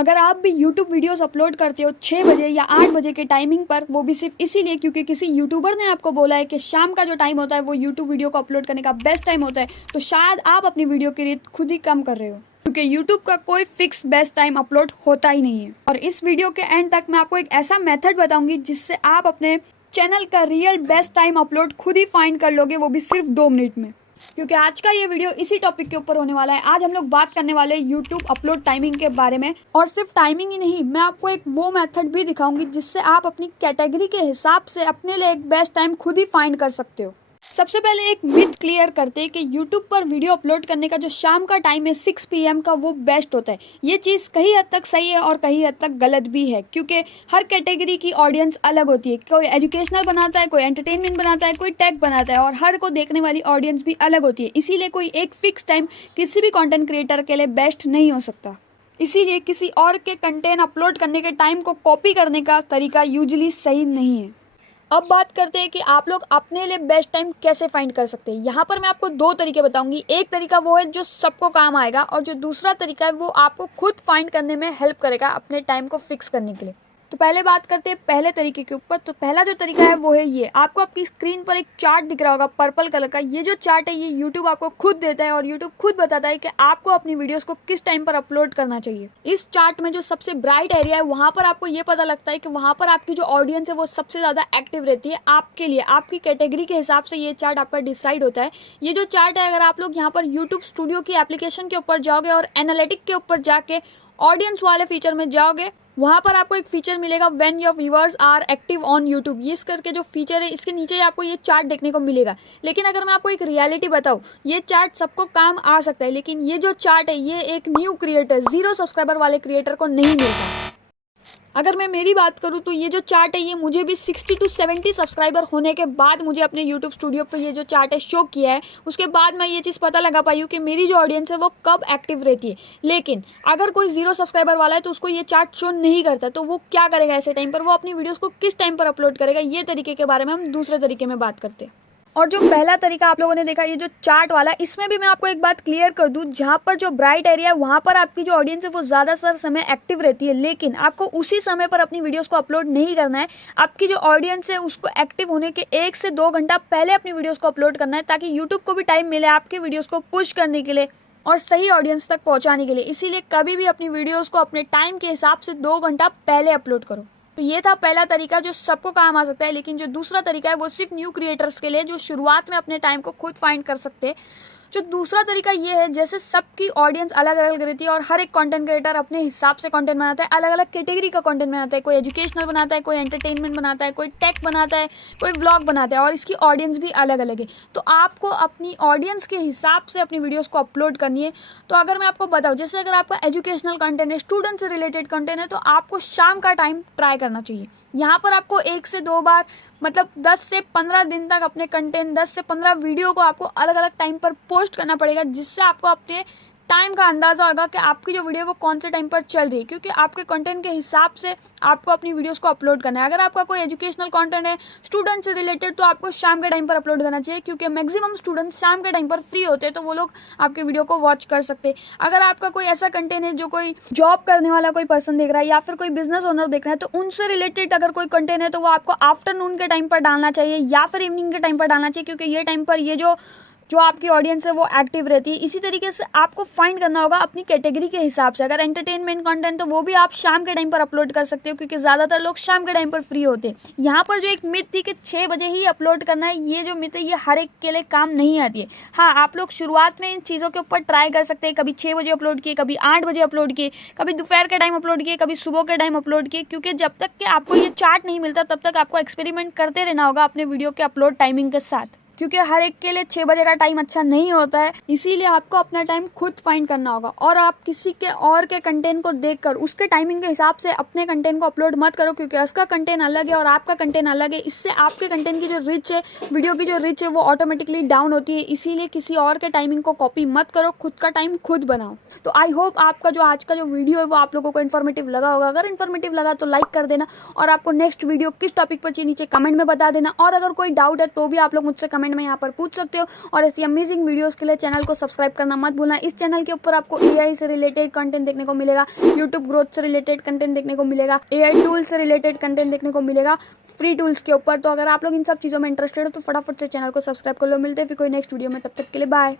अगर आप भी YouTube वीडियोस अपलोड करते हो 6 बजे या 8 बजे के टाइमिंग पर, वो भी सिर्फ इसीलिए क्योंकि किसी यूट्यूबर ने आपको बोला है कि शाम का जो टाइम होता है वो YouTube वीडियो को अपलोड करने का बेस्ट टाइम होता है, तो शायद आप अपनी वीडियो की रेट खुद ही कम कर रहे हो, क्योंकि YouTube का कोई फिक्स बेस्ट टाइम अपलोड होता ही नहीं है। और इस वीडियो के एंड तक मैं आपको एक ऐसा मेथड बताऊंगी जिससे आप अपने चैनल का रियल बेस्ट टाइम अपलोड खुद ही फाइंड कर लोगे, वो भी सिर्फ 2 मिनट में। क्योंकि आज का ये वीडियो इसी टॉपिक के ऊपर होने वाला है। आज हम लोग बात करने वाले हैं यूट्यूब अपलोड टाइमिंग के बारे में, और सिर्फ टाइमिंग ही नहीं, मैं आपको एक वो मेथड भी दिखाऊंगी जिससे आप अपनी कैटेगरी के हिसाब से अपने लिए एक बेस्ट टाइम खुद ही फाइंड कर सकते हो। सबसे पहले एक मिथ क्लियर करते हैं कि YouTube पर वीडियो अपलोड करने का जो शाम का टाइम है 6 PM का, वो बेस्ट होता है। ये चीज़ कहीं हद तक सही है और कहीं हद तक गलत भी है, क्योंकि हर कैटेगरी की ऑडियंस अलग होती है। कोई एजुकेशनल बनाता है, कोई एंटरटेनमेंट बनाता है, कोई टेक बनाता है, और हर को देखने वाली ऑडियंस भी अलग होती है। इसीलिए कोई एक फिक्स टाइम किसी भी कंटेंट क्रिएटर के लिए बेस्ट नहीं हो सकता। इसीलिए किसी और के कंटेंट अपलोड करने के टाइम को कॉपी करने का तरीका यूजुअली सही नहीं है। अब बात करते हैं कि आप लोग अपने लिए बेस्ट टाइम कैसे फाइंड कर सकते हैं। यहाँ पर मैं आपको 2 तरीके बताऊंगी। एक तरीका वो है जो सबको काम आएगा, और जो दूसरा तरीका है वो आपको खुद फाइंड करने में हेल्प करेगा अपने टाइम को फिक्स करने के लिए। तो पहले बात करते हैं पहले तरीके के ऊपर। तो पहला जो तरीका है वो है ये, आपको आपकी स्क्रीन पर एक चार्ट दिख रहा होगा पर्पल कलर का। ये जो चार्ट है ये यूट्यूब आपको खुद देता है, और यूट्यूब खुद बताता है कि आपको अपनी वीडियोस को किस टाइम पर अपलोड करना चाहिए। इस चार्ट में जो सबसे ब्राइट एरिया है वहाँ पर आपको ये पता लगता है कि वहाँ पर आपकी जो ऑडियंस है वो सबसे ज़्यादा एक्टिव रहती है। आपके लिए आपकी कैटेगरी के हिसाब से ये चार्ट आपका डिसाइड होता है। ये जो चार्ट है, अगर आप लोग यहाँ पर यूट्यूब स्टूडियो की एप्लीकेशन के ऊपर जाओगे और एनालिटिक के ऊपर जाके ऑडियंस वाले फीचर में जाओगे, वहाँ पर आपको एक फीचर मिलेगा when your viewers are active on YouTube. ये इस करके जो फीचर है, इसके नीचे आपको ये चार्ट देखने को मिलेगा। लेकिन अगर मैं आपको एक रियलिटी बताऊँ, ये चार्ट सबको काम आ सकता है, लेकिन ये जो चार्ट है ये एक न्यू क्रिएटर, 0 सब्सक्राइबर वाले क्रिएटर को नहीं मिलता। अगर मैं मेरी बात करूं तो ये जो चार्ट है ये मुझे भी 60 to 70 सब्सक्राइबर होने के बाद मुझे अपने YouTube स्टूडियो पर ये जो चार्ट है शो किया है। उसके बाद मैं ये चीज़ पता लगा पाई हूँ कि मेरी जो ऑडियंस है वो कब एक्टिव रहती है। लेकिन अगर कोई 0 सब्सक्राइबर वाला है तो उसको ये चार्ट शो नहीं करता, तो वो क्या करेगा ऐसे टाइम पर, वो अपनी वीडियोज़ को किस टाइम पर अपलोड करेगा। ये तरीके के बारे में हम दूसरे तरीके में बात करते हैं। और जो पहला तरीका आप लोगों ने देखा ये जो चार्ट वाला, इसमें भी मैं आपको एक बात क्लियर कर दूं, जहां पर जो ब्राइट एरिया है वहां पर आपकी जो ऑडियंस है वो ज़्यादातर समय एक्टिव रहती है, लेकिन आपको उसी समय पर अपनी वीडियोस को अपलोड नहीं करना है। आपकी जो ऑडियंस है उसको एक्टिव होने के 1 से 2 घंटा पहले अपनी वीडियोस को अपलोड करना है, ताकि यूट्यूब को भी टाइम मिले आपकी वीडियोज़ को पुश करने के लिए और सही ऑडियंस तक पहुँचाने के लिए। इसीलिए कभी भी अपनी वीडियोज़ को अपने टाइम के हिसाब से 2 घंटा पहले अपलोड करो। तो ये था पहला तरीका जो सबको काम आ सकता है। लेकिन जो दूसरा तरीका है वो सिर्फ न्यू क्रिएटर्स के लिए, जो शुरुआत में अपने टाइम को खुद फाइंड कर सकते हैं। जो दूसरा तरीका ये है, जैसे सबकी ऑडियंस अलग अलग रहती है और हर एक कंटेंट क्रिएटर अपने हिसाब से कंटेंट बनाता है, अलग अलग कैटेगरी का कंटेंट बनाता है। कोई एजुकेशनल बनाता है, कोई एंटरटेनमेंट बनाता है, कोई टेक बनाता है, कोई व्लॉग बनाता है, और इसकी ऑडियंस भी अलग अलग है। तो आपको अपनी ऑडियंस के हिसाब से अपनी वीडियोस को अपलोड करनी है। तो अगर मैं आपको बताऊँ, जैसे अगर आपका एजुकेशनल कंटेंट है, स्टूडेंट से रिलेटेड कंटेंट है, तो आपको शाम का टाइम ट्राई करना चाहिए। यहाँ पर आपको 1 से 2 बार, मतलब 10 से 15 दिन तक अपने कंटेंट, 10 से 15 वीडियो को आपको अलग अलग टाइम पर पोस्ट करना पड़ेगा, जिससे आपको अपने टाइम का अंदाज़ा होगा कि आपकी जो वीडियो वो कौन से टाइम पर चल रही है, क्योंकि आपके कंटेंट के हिसाब से आपको अपनी वीडियोस को अपलोड करना है। अगर आपका कोई एजुकेशनल कंटेंट है, स्टूडेंट से रिलेटेड, तो आपको शाम के टाइम पर अपलोड करना चाहिए, क्योंकि मैक्सिमम स्टूडेंट्स शाम के टाइम पर फ्री होते हैं, तो वो लोग आपके वीडियो को वॉच कर सकते हैं। अगर आपका कोई ऐसा कंटेंट है जो कोई जॉब करने वाला कोई पर्सन देख रहा है, या फिर कोई बिजनेस ओनर देख रहा है, तो उनसे रिलेटेड अगर कोई कंटेंट है तो वो आपको आफ्टरनून के टाइम पर डालना चाहिए या फिर इवनिंग के टाइम पर डालना चाहिए, क्योंकि ये टाइम पर ये जो आपकी ऑडियंस है वो एक्टिव रहती है। इसी तरीके से आपको फाइंड करना होगा अपनी कैटेगरी के हिसाब से। अगर एंटरटेनमेंट कंटेंट, तो वो भी आप शाम के टाइम पर अपलोड कर सकते हो, क्योंकि ज़्यादातर लोग शाम के टाइम पर फ्री होते हैं। यहाँ पर जो एक मिथ थी कि 6 बजे ही अपलोड करना है, ये जो मिथ है ये हर एक के लिए काम नहीं आती है। हाँ, आप लोग शुरुआत में इन चीज़ों के ऊपर ट्राई कर सकते हैं। कभी 6 बजे अपलोड किए, कभी 8 बजे अपलोड किए, कभी दोपहर के टाइम अपलोड किए, कभी सुबह के टाइम अपलोड किए, क्योंकि जब तक कि आपको ये चार्ट नहीं मिलता तब तक आपको एक्सपेरिमेंट करते रहना होगा अपने वीडियो के अपलोड टाइमिंग के साथ, क्योंकि हर एक के लिए 6 बजे का टाइम अच्छा नहीं होता है। इसीलिए आपको अपना टाइम खुद फाइंड करना होगा, और आप किसी के और के कंटेंट को देखकर उसके टाइमिंग के हिसाब से अपने कंटेंट को अपलोड मत करो, क्योंकि उसका कंटेंट अलग है और आपका कंटेंट अलग है। इससे आपके कंटेंट की जो रिच है, वीडियो की जो रिच है, वो ऑटोमेटिकली डाउन होती है। इसीलिए किसी और के टाइमिंग को कॉपी मत करो, खुद का टाइम खुद बनाओ। तो आई होप आपका जो आज का जो वीडियो है वो आप लोगों को इन्फॉर्मेटिव लगा होगा। अगर इन्फॉर्मेटिव लगा तो लाइक कर देना, और आपको नेक्स्ट वीडियो किस टॉपिक पर चाहिए नीचे कमेंट में बता देना। और अगर कोई डाउट है तो भी आप लोग मुझसे कमेंट कमेंट में यहाँ पर पूछ सकते हो। और ऐसी अमेजिंग वीडियोज़ के लिए चैनल को सब्सक्राइब करना मत भूलना। इस चैनल के ऊपर आपको AI से रिलेटेड कंटेंट देखने को मिलेगा, यूट्यूब ग्रोथ से रिलेटेड कंटेंट देखने को मिलेगा, AI टूल से रिलेटेड कंटेंट देखने को मिलेगा, फ्री टूल्स के ऊपर। तो अगर आप लोग इन सब चीज़ों में इंटरेस्टेड हो तो फटाफट से चैनल को सब्सक्राइब कर लो। मिलते हैं फिर कोई नेक्स्ट वीडियो में, तब तक के लिए बाय।